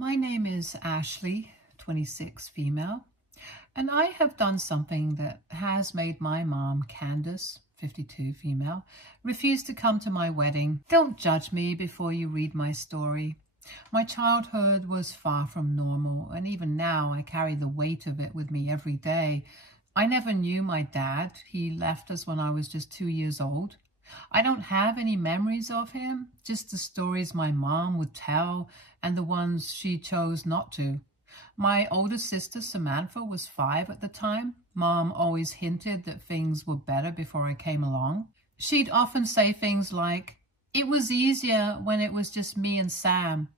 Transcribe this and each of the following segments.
My name is Ashley, 26, female, and I have done something that has made my mom, Candace, 52, female, refuse to come to my wedding. Don't judge me before you read my story. My childhood was far from normal, and even now I carry the weight of it with me every day. I never knew my dad. He left us when I was just 2 years old. I don't have any memories of him, just the stories my mom would tell and the ones she chose not to. My older sister, Samantha, was 5 at the time. Mom always hinted that things were better before I came along. She'd often say things like, "It was easier when it was just me and Sam,"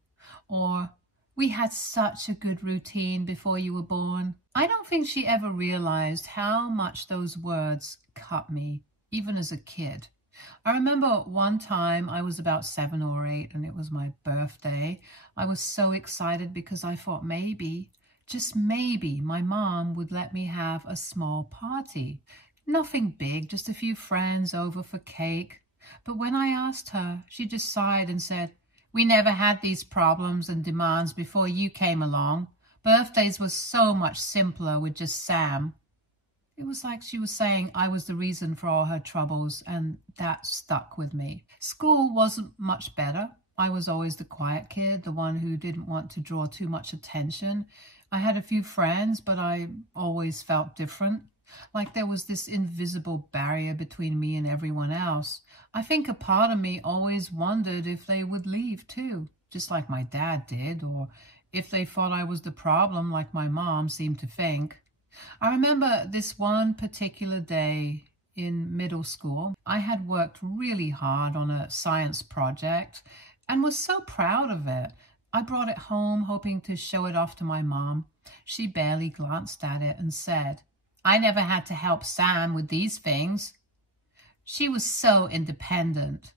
or "We had such a good routine before you were born." I don't think she ever realized how much those words cut me, even as a kid. I remember one time I was about 7 or 8 and it was my birthday. I was so excited because I thought maybe, just maybe, my mom would let me have a small party. Nothing big, just a few friends over for cake. But when I asked her, she just sighed and said, "We never had these problems and demands before you came along. Birthdays were so much simpler with just Sam." It was like she was saying I was the reason for all her troubles, and that stuck with me. School wasn't much better. I was always the quiet kid, the one who didn't want to draw too much attention. I had a few friends, but I always felt different. Like there was this invisible barrier between me and everyone else. I think a part of me always wondered if they would leave too, just like my dad did, or if they thought I was the problem like my mom seemed to think. I remember this one particular day in middle school. I had worked really hard on a science project and was so proud of it. I brought it home hoping to show it off to my mom. She barely glanced at it and said, "I never had to help Sam with these things." She was so independent.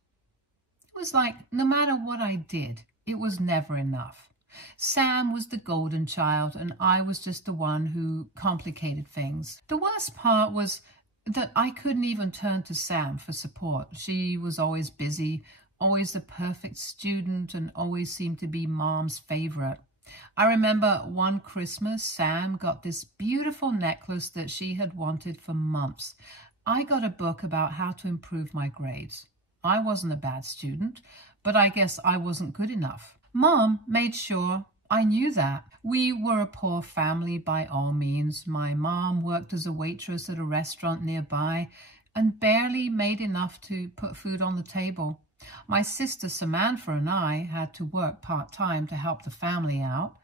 It was like no matter what I did, it was never enough. Sam was the golden child, and I was just the one who complicated things. The worst part was that I couldn't even turn to Sam for support. She was always busy, always the perfect student, and always seemed to be Mom's favorite. I remember one Christmas, Sam got this beautiful necklace that she had wanted for months. I got a book about how to improve my grades. I wasn't a bad student, but I guess I wasn't good enough. Mom made sure I knew that. We were a poor family by all means. My mom worked as a waitress at a restaurant nearby and barely made enough to put food on the table. My sister Samantha and I had to work part-time to help the family out.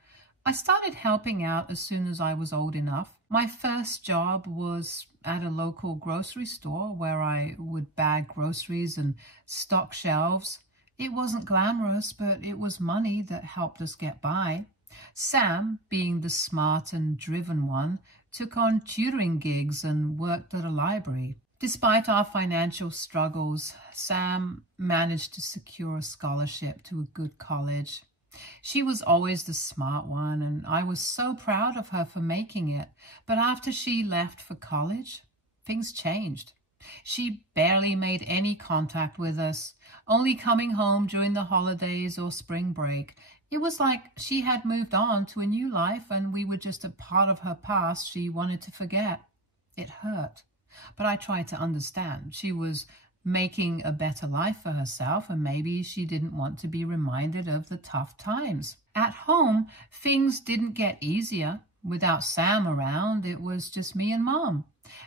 I started helping out as soon as I was old enough. My first job was at a local grocery store where I would bag groceries and stock shelves. It wasn't glamorous, but it was money that helped us get by. Sam, being the smart and driven one, took on tutoring gigs and worked at a library. Despite our financial struggles, Sam managed to secure a scholarship to a good college. She was always the smart one, and I was so proud of her for making it. But after she left for college, things changed. She barely made any contact with us, only coming home during the holidays or spring break. It was like she had moved on to a new life and we were just a part of her past she wanted to forget. It hurt, but I tried to understand. She was making a better life for herself and maybe she didn't want to be reminded of the tough times. At home, things didn't get easier. Without Sam around, it was just me and Mom.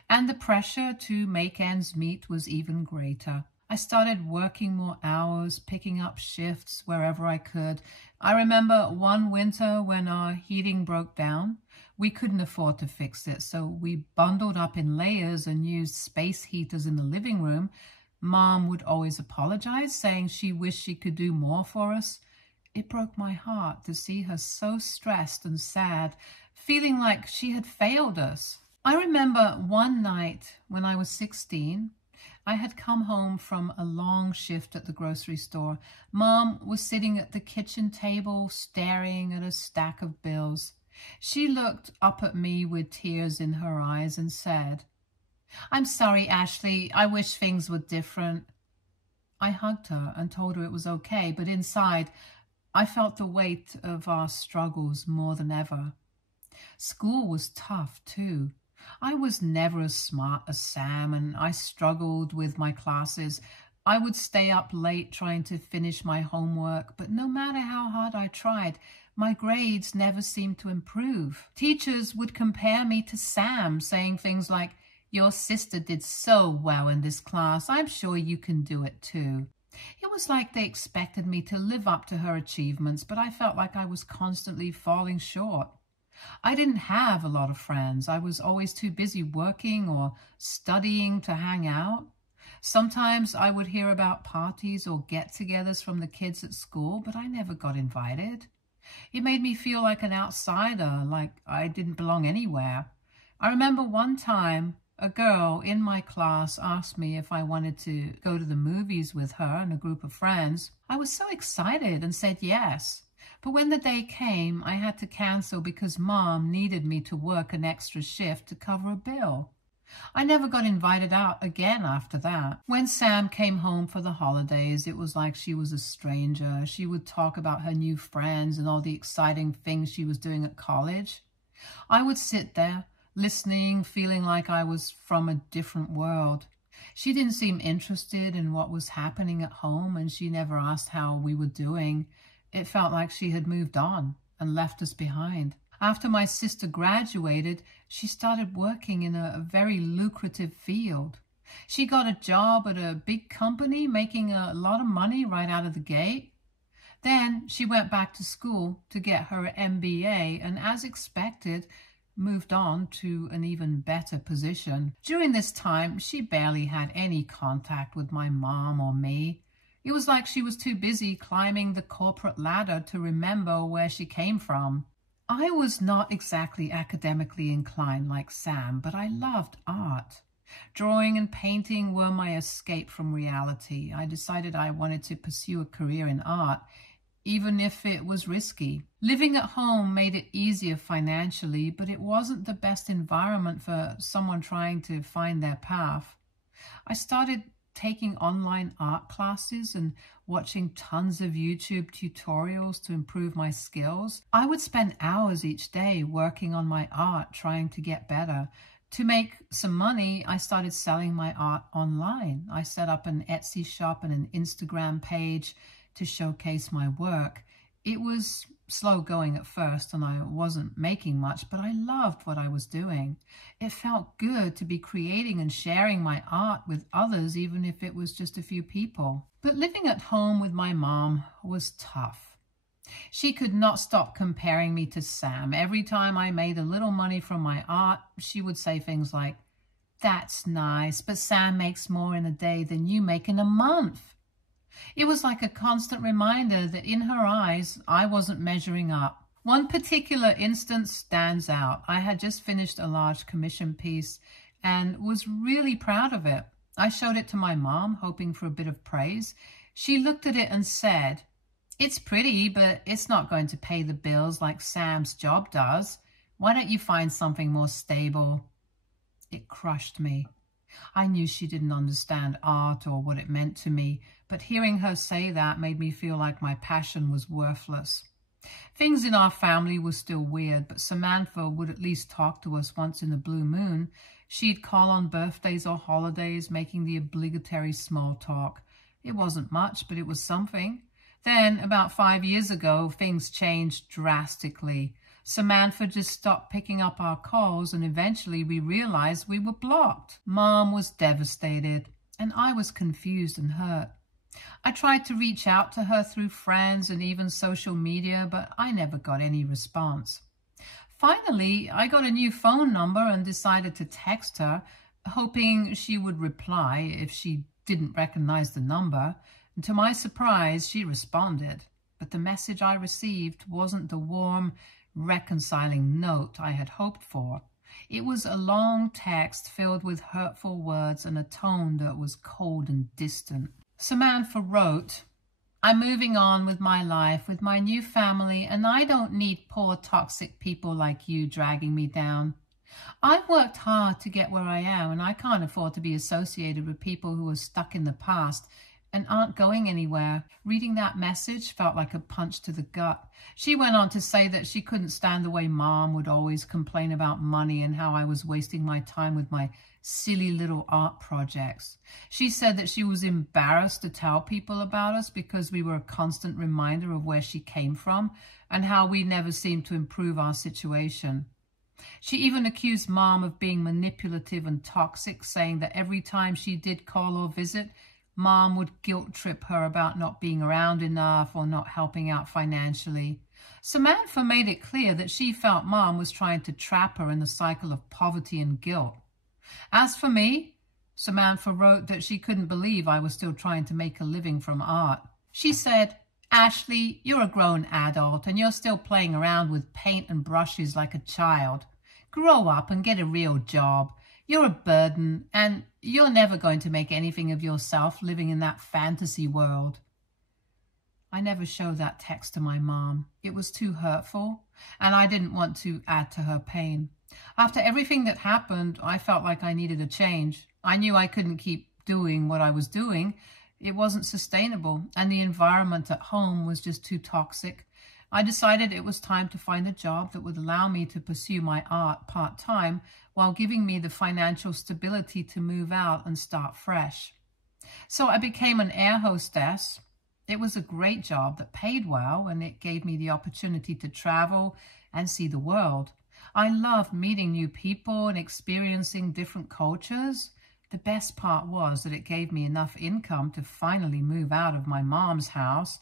And the pressure to make ends meet was even greater. I started working more hours, picking up shifts wherever I could. I remember one winter when our heating broke down. We couldn't afford to fix it, so we bundled up in layers and used space heaters in the living room. Mom would always apologize, saying she wished she could do more for us. It broke my heart to see her so stressed and sad, feeling like she had failed us. I remember one night when I was 16, I had come home from a long shift at the grocery store. Mom was sitting at the kitchen table staring at a stack of bills. She looked up at me with tears in her eyes and said, "I'm sorry, Ashley. I wish things were different." I hugged her and told her it was okay, but inside I felt the weight of our struggles more than ever. School was tough too. I was never as smart as Sam, and I struggled with my classes. I would stay up late trying to finish my homework, but no matter how hard I tried, my grades never seemed to improve. Teachers would compare me to Sam, saying things like, "Your sister did so well in this class. I'm sure you can do it too." It was like they expected me to live up to her achievements, but I felt like I was constantly falling short. I didn't have a lot of friends. I was always too busy working or studying to hang out. Sometimes I would hear about parties or get-togethers from the kids at school, but I never got invited. It made me feel like an outsider, like I didn't belong anywhere. I remember one time a girl in my class asked me if I wanted to go to the movies with her and a group of friends. I was so excited and said yes. But when the day came, I had to cancel because Mom needed me to work an extra shift to cover a bill. I never got invited out again after that. When Sam came home for the holidays, it was like she was a stranger. She would talk about her new friends and all the exciting things she was doing at college. I would sit there, listening, feeling like I was from a different world. She didn't seem interested in what was happening at home, and she never asked how we were doing. It felt like she had moved on and left us behind. After my sister graduated, she started working in a very lucrative field. She got a job at a big company, making a lot of money right out of the gate. Then she went back to school to get her MBA, and as expected, moved on to an even better position. During this time, she barely had any contact with my mom or me. It was like she was too busy climbing the corporate ladder to remember where she came from. I was not exactly academically inclined like Sam, but I loved art. Drawing and painting were my escape from reality. I decided I wanted to pursue a career in art, even if it was risky. Living at home made it easier financially, but it wasn't the best environment for someone trying to find their path. I started taking online art classes and watching tons of YouTube tutorials to improve my skills. I would spend hours each day working on my art, trying to get better. To make some money, I started selling my art online. I set up an Etsy shop and an Instagram page to showcase my work. It was slow going at first and I wasn't making much, but I loved what I was doing. It felt good to be creating and sharing my art with others, even if it was just a few people. But living at home with my mom was tough. She could not stop comparing me to Sam. Every time I made a little money from my art, she would say things like, "That's nice, but Sam makes more in a day than you make in a month." It was like a constant reminder that in her eyes, I wasn't measuring up. One particular instance stands out. I had just finished a large commission piece and was really proud of it. I showed it to my mom, hoping for a bit of praise. She looked at it and said, "It's pretty, but it's not going to pay the bills like Sam's job does. Why don't you find something more stable?" It crushed me. I knew she didn't understand art or what it meant to me, but hearing her say that made me feel like my passion was worthless. Things in our family were still weird, but Samantha would at least talk to us once in a blue moon. She'd call on birthdays or holidays, making the obligatory small talk. It wasn't much, but it was something. Then, about 5 years ago, things changed drastically. Samantha just stopped picking up our calls, and eventually we realized we were blocked. Mom was devastated, and I was confused and hurt. I tried to reach out to her through friends and even social media, but I never got any response. Finally, I got a new phone number and decided to text her, hoping she would reply if she didn't recognize the number. And to my surprise, she responded. But the message I received wasn't the warm, reconciling note I had hoped for. It was a long text filled with hurtful words and a tone that was cold and distant. Samantha wrote, "I'm moving on with my life, with my new family, and I don't need poor toxic people like you dragging me down. I've worked hard to get where I am, and I can't afford to be associated with people who are stuck in the past and aren't going anywhere. Reading that message felt like a punch to the gut. She went on to say that she couldn't stand the way Mom would always complain about money and how I was wasting my time with my silly little art projects. She said that she was embarrassed to tell people about us because we were a constant reminder of where she came from and how we never seemed to improve our situation. She even accused Mom of being manipulative and toxic, saying that every time she did call or visit, Mom would guilt trip her about not being around enough or not helping out financially. Samantha made it clear that she felt Mom was trying to trap her in the cycle of poverty and guilt. As for me, Samantha wrote that she couldn't believe I was still trying to make a living from art. She said, "Ashley, you're a grown adult and you're still playing around with paint and brushes like a child. Grow up and get a real job. You're a burden and you're never going to make anything of yourself living in that fantasy world." I never showed that text to my mom. It was too hurtful, and I didn't want to add to her pain. After everything that happened, I felt like I needed a change. I knew I couldn't keep doing what I was doing. It wasn't sustainable, and the environment at home was just too toxic. I decided it was time to find a job that would allow me to pursue my art part-time while giving me the financial stability to move out and start fresh. So I became an air hostess. It was a great job that paid well, and it gave me the opportunity to travel and see the world. I loved meeting new people and experiencing different cultures. The best part was that it gave me enough income to finally move out of my mom's house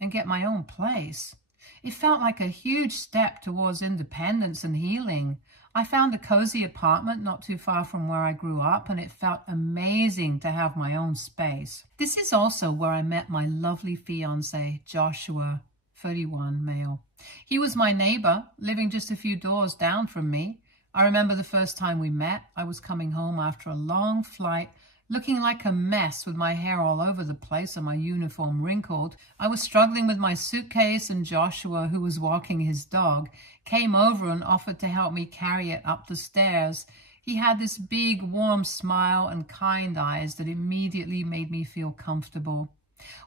and get my own place. It felt like a huge step towards independence and healing. I found a cozy apartment not too far from where I grew up, and it felt amazing to have my own space. This is also where I met my lovely fiancé, Joshua, 31, male. He was my neighbor, living just a few doors down from me. I remember the first time we met. I was coming home after a long flight, looking like a mess with my hair all over the place and my uniform wrinkled. I was struggling with my suitcase, and Joshua, who was walking his dog, came over and offered to help me carry it up the stairs. He had this big, warm smile and kind eyes that immediately made me feel comfortable.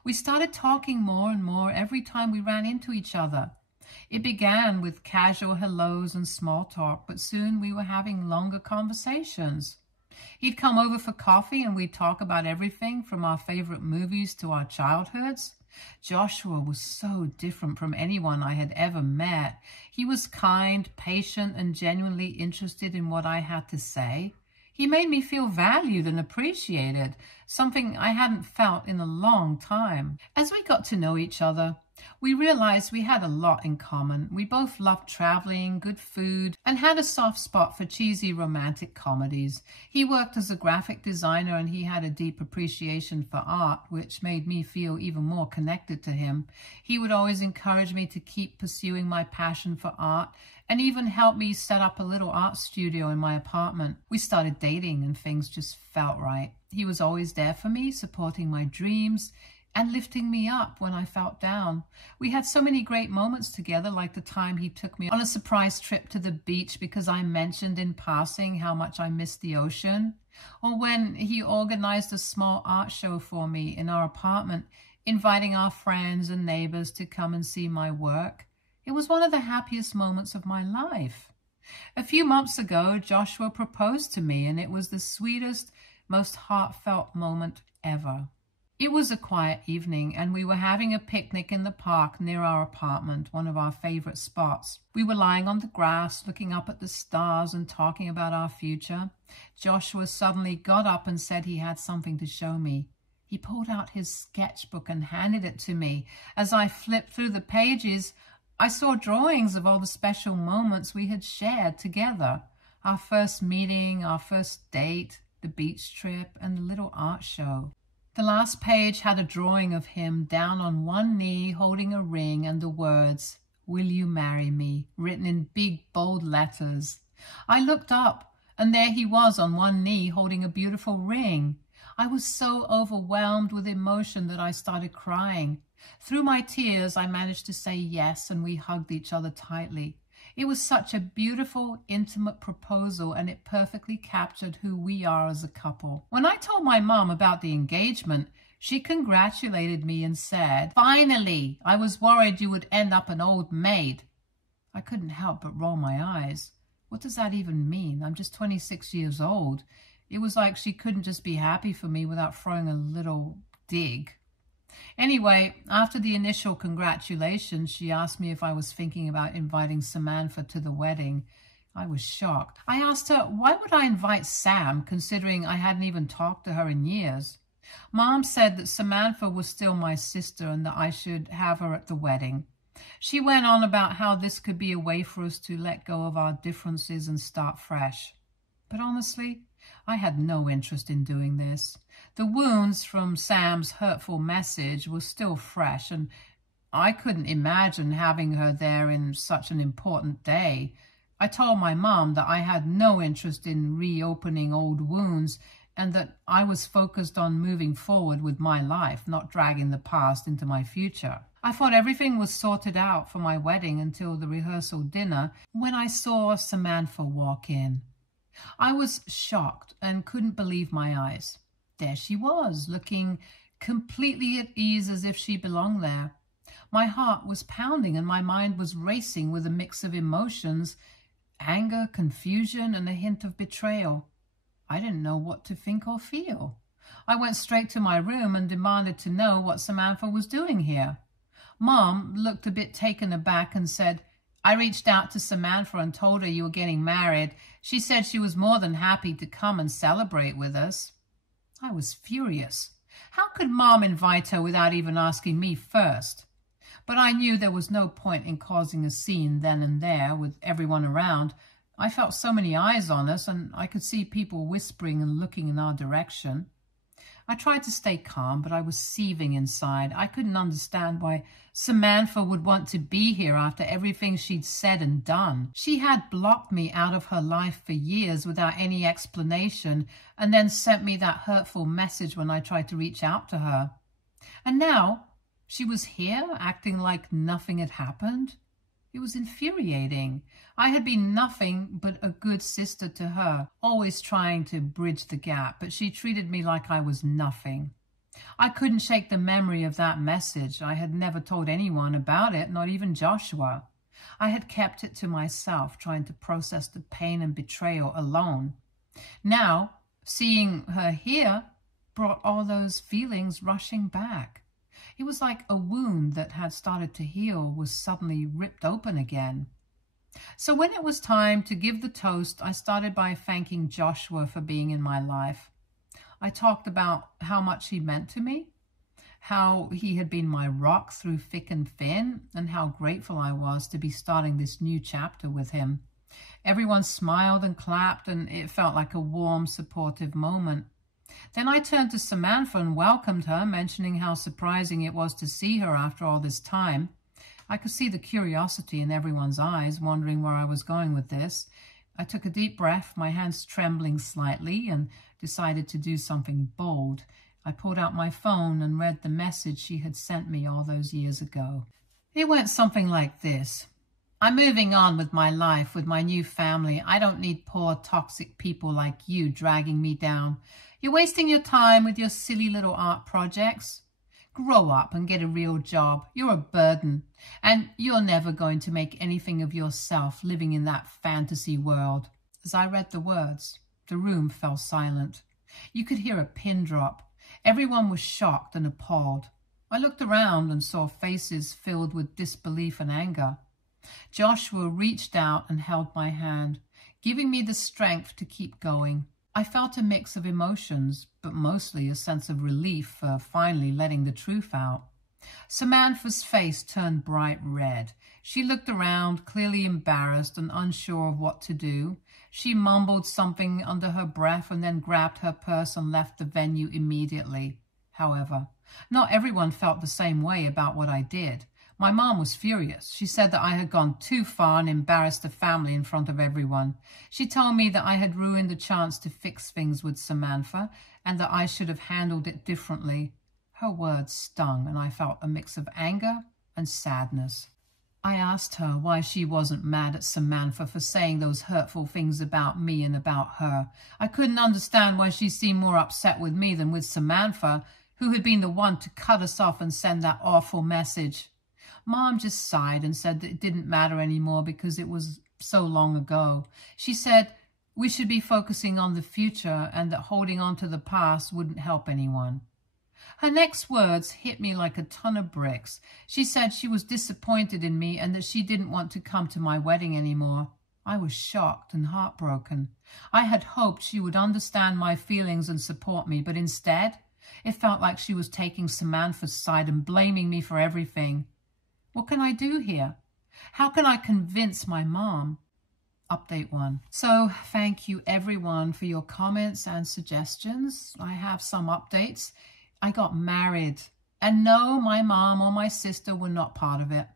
We started talking more and more every time we ran into each other. It began with casual hellos and small talk, but soon we were having longer conversations. He'd come over for coffee and we'd talk about everything from our favorite movies to our childhoods. Joshua was so different from anyone I had ever met. He was kind, patient, and genuinely interested in what I had to say. He made me feel valued and appreciated, something I hadn't felt in a long time. As we got to know each other, we realized we had a lot in common. We both loved traveling, good food, and had a soft spot for cheesy romantic comedies. He worked as a graphic designer, and he had a deep appreciation for art, which made me feel even more connected to him. He would always encourage me to keep pursuing my passion for art, and even help me set up a little art studio in my apartment. We started dating, and things just felt right. He was always there for me, supporting my dreams and lifting me up when I felt down. We had so many great moments together, like the time he took me on a surprise trip to the beach because I mentioned in passing how much I missed the ocean, or when he organized a small art show for me in our apartment, inviting our friends and neighbors to come and see my work. It was one of the happiest moments of my life. A few months ago, Joshua proposed to me, and it was the sweetest, most heartfelt moment ever. It was a quiet evening, and we were having a picnic in the park near our apartment, one of our favorite spots. We were lying on the grass, looking up at the stars and talking about our future. Joshua suddenly got up and said he had something to show me. He pulled out his sketchbook and handed it to me. As I flipped through the pages, I saw drawings of all the special moments we had shared together. Our first meeting, our first date, the beach trip, and the little art show. The last page had a drawing of him down on one knee holding a ring and the words, "Will you marry me?" written in big, bold letters. I looked up, and there he was on one knee holding a beautiful ring. I was so overwhelmed with emotion that I started crying. Through my tears, I managed to say yes, and we hugged each other tightly. It was such a beautiful, intimate proposal, and it perfectly captured who we are as a couple. When I told my mom about the engagement, She congratulated me and said, "Finally, I was worried you would end up an old maid." I couldn't help but roll my eyes. What does that even mean? I'm just 26 years old. It was like she couldn't just be happy for me without throwing a little dig. Anyway, after the initial congratulations, she asked me if I was thinking about inviting Samantha to the wedding. I was shocked. I asked her, why would I invite Sam, considering I hadn't even talked to her in years? Mom said that Samantha was still my sister and that I should have her at the wedding. She went on about how this could be a way for us to let go of our differences and start fresh. But honestly, I had no interest in doing this. The wounds from Sam's hurtful message were still fresh, and I couldn't imagine having her there in such an important day. I told my mom that I had no interest in reopening old wounds and that I was focused on moving forward with my life, not dragging the past into my future. I thought everything was sorted out for my wedding until the rehearsal dinner when I saw Samantha walk in. I was shocked and couldn't believe my eyes. There she was, looking completely at ease as if she belonged there. My heart was pounding and my mind was racing with a mix of emotions, anger, confusion, and a hint of betrayal. I didn't know what to think or feel. I went straight to my room and demanded to know what Samantha was doing here. Mom looked a bit taken aback and said, "I reached out to Samantha and told her you were getting married. She said she was more than happy to come and celebrate with us." I was furious. How could Mom invite her without even asking me first? But I knew there was no point in causing a scene then and there with everyone around. I felt so many eyes on us, and I could see people whispering and looking in our direction. I tried to stay calm, but I was seething inside. I couldn't understand why Samantha would want to be here after everything she'd said and done. She had blocked me out of her life for years without any explanation, and then sent me that hurtful message when I tried to reach out to her. And now she was here, acting like nothing had happened. It was infuriating. I had been nothing but a good sister to her, always trying to bridge the gap, but she treated me like I was nothing. I couldn't shake the memory of that message. I had never told anyone about it, not even Joshua. I had kept it to myself, trying to process the pain and betrayal alone. Now, seeing her here brought all those feelings rushing back. It was like a wound that had started to heal was suddenly ripped open again. So when it was time to give the toast, I started by thanking Joshua for being in my life. I talked about how much he meant to me, how he had been my rock through thick and thin, and how grateful I was to be starting this new chapter with him. Everyone smiled and clapped, and it felt like a warm, supportive moment. Then I turned to Samantha and welcomed her, mentioning how surprising it was to see her after all this time. I could see the curiosity in everyone's eyes, wondering where I was going with this. I took a deep breath, my hands trembling slightly, and decided to do something bold. I pulled out my phone and read the message she had sent me all those years ago. It went something like this. "I'm moving on with my life, with my new family. I don't need poor, toxic people like you dragging me down. You're wasting your time with your silly little art projects. Grow up and get a real job. You're a burden, and you're never going to make anything of yourself living in that fantasy world." As I read the words, the room fell silent. You could hear a pin drop. Everyone was shocked and appalled. I looked around and saw faces filled with disbelief and anger. Joshua reached out and held my hand, giving me the strength to keep going. I felt a mix of emotions, but mostly a sense of relief for finally letting the truth out. Samantha's face turned bright red. She looked around, clearly embarrassed and unsure of what to do. She mumbled something under her breath and then grabbed her purse and left the venue immediately. However, not everyone felt the same way about what I did. My mom was furious. She said that I had gone too far and embarrassed the family in front of everyone. She told me that I had ruined the chance to fix things with Samantha and that I should have handled it differently. Her words stung, and I felt a mix of anger and sadness. I asked her why she wasn't mad at Samantha for saying those hurtful things about me and about her. I couldn't understand why she seemed more upset with me than with Samantha, who had been the one to cut us off and send that awful message. Mom just sighed and said that it didn't matter anymore because it was so long ago. She said we should be focusing on the future and that holding on to the past wouldn't help anyone. Her next words hit me like a ton of bricks. She said she was disappointed in me and that she didn't want to come to my wedding anymore. I was shocked and heartbroken. I had hoped she would understand my feelings and support me, but instead, it felt like she was taking Samantha's side and blaming me for everything. What can I do here? How can I convince my mom? Update 1. So thank you everyone for your comments and suggestions. I have some updates. I got married, and no, my mom or my sister were not part of it.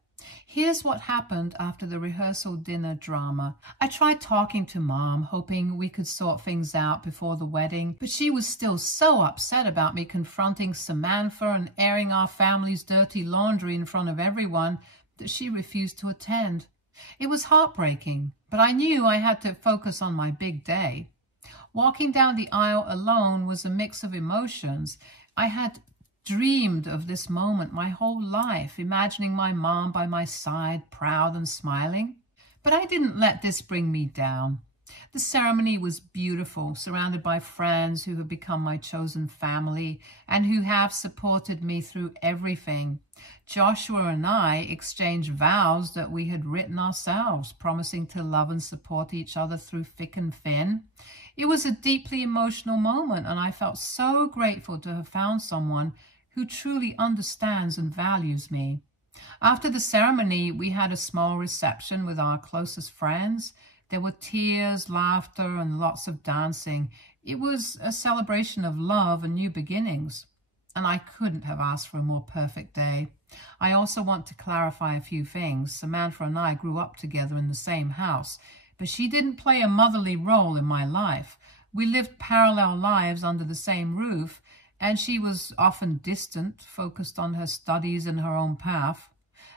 Here's what happened after the rehearsal dinner drama. I tried talking to Mom, hoping we could sort things out before the wedding, but she was still so upset about me confronting Samantha and airing our family's dirty laundry in front of everyone that she refused to attend. It was heartbreaking, but I knew I had to focus on my big day. Walking down the aisle alone was a mix of emotions. I had dreamed of this moment my whole life, imagining my mom by my side, proud and smiling. But I didn't let this bring me down. The ceremony was beautiful, surrounded by friends who have become my chosen family and who have supported me through everything. Joshua and I exchanged vows that we had written ourselves, promising to love and support each other through thick and thin. It was a deeply emotional moment, and I felt so grateful to have found someone who truly understands and values me. After the ceremony, we had a small reception with our closest friends. There were tears, laughter, and lots of dancing. It was a celebration of love and new beginnings, and I couldn't have asked for a more perfect day. I also want to clarify a few things. Samantha and I grew up together in the same house, but she didn't play a motherly role in my life. We lived parallel lives under the same roof, and she was often distant, focused on her studies and her own path.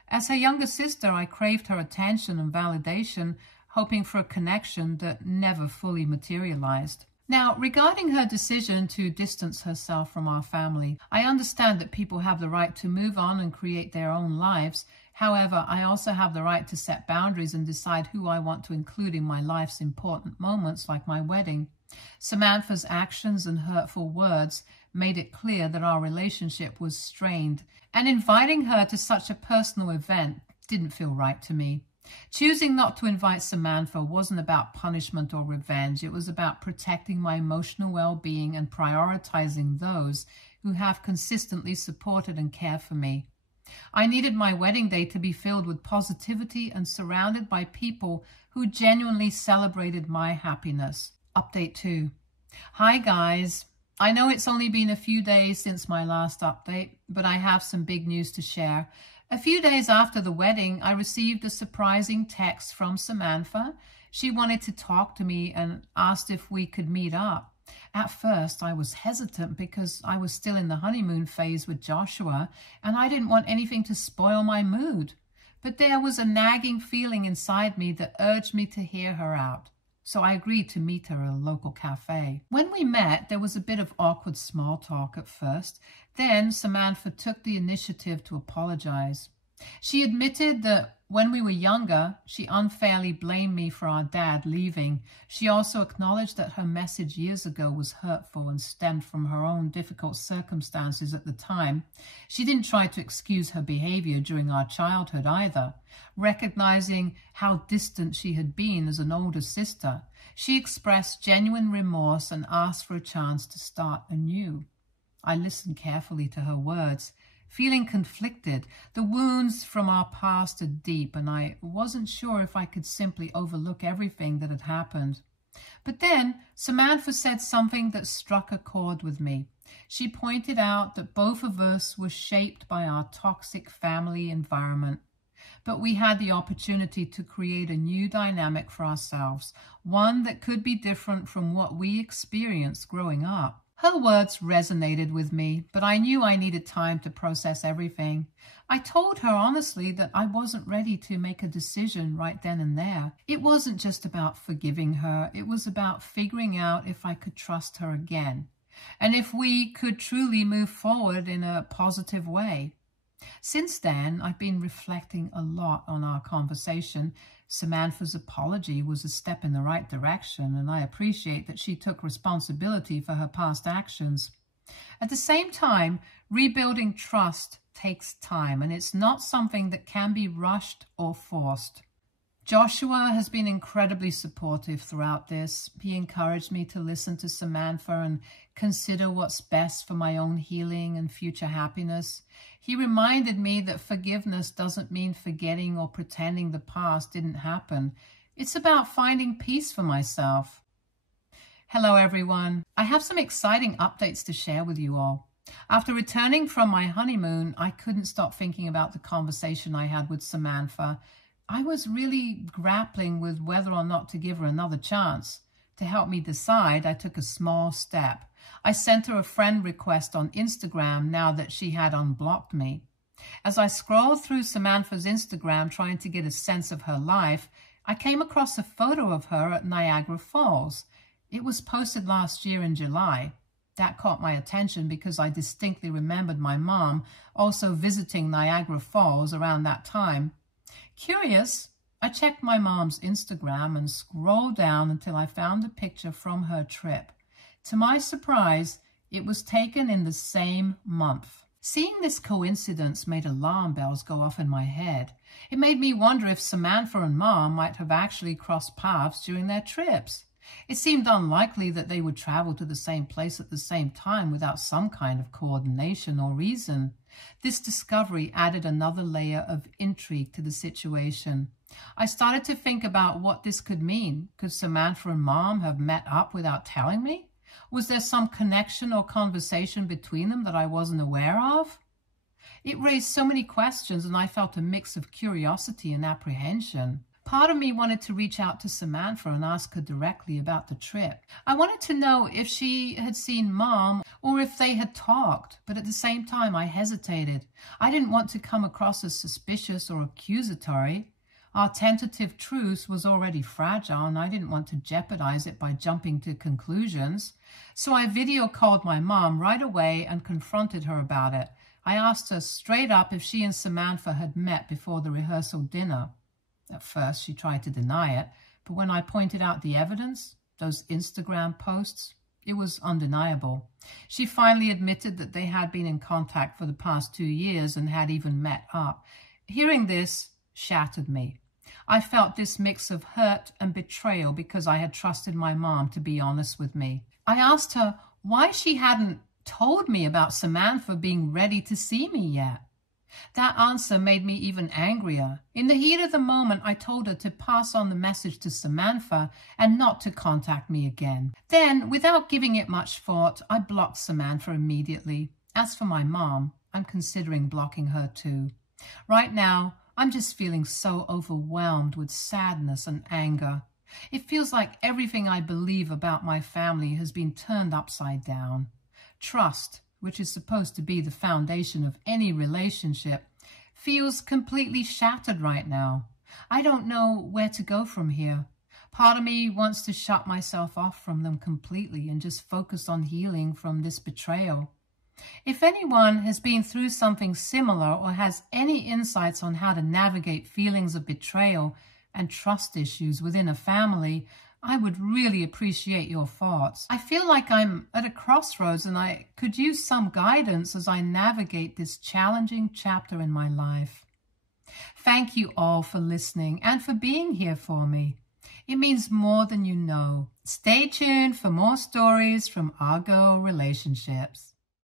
As her younger sister, I craved her attention and validation, hoping for a connection that never fully materialized. Now, regarding her decision to distance herself from our family, I understand that people have the right to move on and create their own lives. However, I also have the right to set boundaries and decide who I want to include in my life's important moments, like my wedding. Samantha's actions and hurtful words made it clear that our relationship was strained, and inviting her to such a personal event didn't feel right to me. Choosing not to invite Samantha wasn't about punishment or revenge. It was about protecting my emotional well-being and prioritizing those who have consistently supported and cared for me. I needed my wedding day to be filled with positivity and surrounded by people who genuinely celebrated my happiness. Update 2. Hi guys. I know it's only been a few days since my last update, but I have some big news to share. A few days after the wedding, I received a surprising text from Samantha. She wanted to talk to me and asked if we could meet up. At first, I was hesitant because I was still in the honeymoon phase with Joshua, and I didn't want anything to spoil my mood. But there was a nagging feeling inside me that urged me to hear her out. So I agreed to meet her at a local cafe. When we met, there was a bit of awkward small talk at first. Then Samantha took the initiative to apologize. She admitted that when we were younger, she unfairly blamed me for our dad leaving. She also acknowledged that her message years ago was hurtful and stemmed from her own difficult circumstances at the time. She didn't try to excuse her behavior during our childhood either. Recognizing how distant she had been as an older sister, she expressed genuine remorse and asked for a chance to start anew. I listened carefully to her words, feeling conflicted. The wounds from our past are deep, and I wasn't sure if I could simply overlook everything that had happened. But then Samantha said something that struck a chord with me. She pointed out that both of us were shaped by our toxic family environment, but we had the opportunity to create a new dynamic for ourselves, one that could be different from what we experienced growing up. Her words resonated with me, but I knew I needed time to process everything. I told her honestly that I wasn't ready to make a decision right then and there. It wasn't just about forgiving her. It was about figuring out if I could trust her again. and if we could truly move forward in a positive way. Since then, I've been reflecting a lot on our conversation. Samantha's apology was a step in the right direction, and I appreciate that she took responsibility for her past actions. At the same time, rebuilding trust takes time, and it's not something that can be rushed or forced. Joshua has been incredibly supportive throughout this. He encouraged me to listen to Samantha and consider what's best for my own healing and future happiness. He reminded me that forgiveness doesn't mean forgetting or pretending the past didn't happen. It's about finding peace for myself. Hello everyone. I have some exciting updates to share with you all. After returning from my honeymoon, I couldn't stop thinking about the conversation I had with Samantha. I was really grappling with whether or not to give her another chance. To help me decide, I took a small step. I sent her a friend request on Instagram now that she had unblocked me. As I scrolled through Samantha's Instagram trying to get a sense of her life, I came across a photo of her at Niagara Falls. It was posted last year in July. That caught my attention because I distinctly remembered my mom also visiting Niagara Falls around that time. Curious, I checked my mom's Instagram and scrolled down until I found a picture from her trip. To my surprise, it was taken in the same month. Seeing this coincidence made alarm bells go off in my head. It made me wonder if Samantha and Mom might have actually crossed paths during their trips. It seemed unlikely that they would travel to the same place at the same time without some kind of coordination or reason. This discovery added another layer of intrigue to the situation. I started to think about what this could mean. Could Samantha and Mom have met up without telling me? Was there some connection or conversation between them that I wasn't aware of? It raised so many questions, and I felt a mix of curiosity and apprehension. Part of me wanted to reach out to Samantha and ask her directly about the trip. I wanted to know if she had seen Mom or if they had talked, but at the same time I hesitated. I didn't want to come across as suspicious or accusatory. Our tentative truce was already fragile, and I didn't want to jeopardize it by jumping to conclusions. So I video called my mom right away and confronted her about it. I asked her straight up if she and Samantha had met before the rehearsal dinner. At first, she tried to deny it, but when I pointed out the evidence, those Instagram posts, it was undeniable. She finally admitted that they had been in contact for the past 2 years and had even met up. Hearing this shattered me. I felt this mix of hurt and betrayal because I had trusted my mom to be honest with me. I asked her why she hadn't told me about Samantha being ready to see me yet. That answer made me even angrier. In the heat of the moment, I told her to pass on the message to Samantha and not to contact me again. Then, without giving it much thought, I blocked Samantha immediately. As for my mom, I'm considering blocking her too. Right now, I'm just feeling so overwhelmed with sadness and anger. It feels like everything I believe about my family has been turned upside down. Trust, which is supposed to be the foundation of any relationship, feels completely shattered right now. I don't know where to go from here. Part of me wants to shut myself off from them completely and just focus on healing from this betrayal. If anyone has been through something similar or has any insights on how to navigate feelings of betrayal and trust issues within a family, I would really appreciate your thoughts. I feel like I'm at a crossroads and I could use some guidance as I navigate this challenging chapter in my life. Thank you all for listening and for being here for me. It means more than you know. Stay tuned for more stories from Argo Relationships.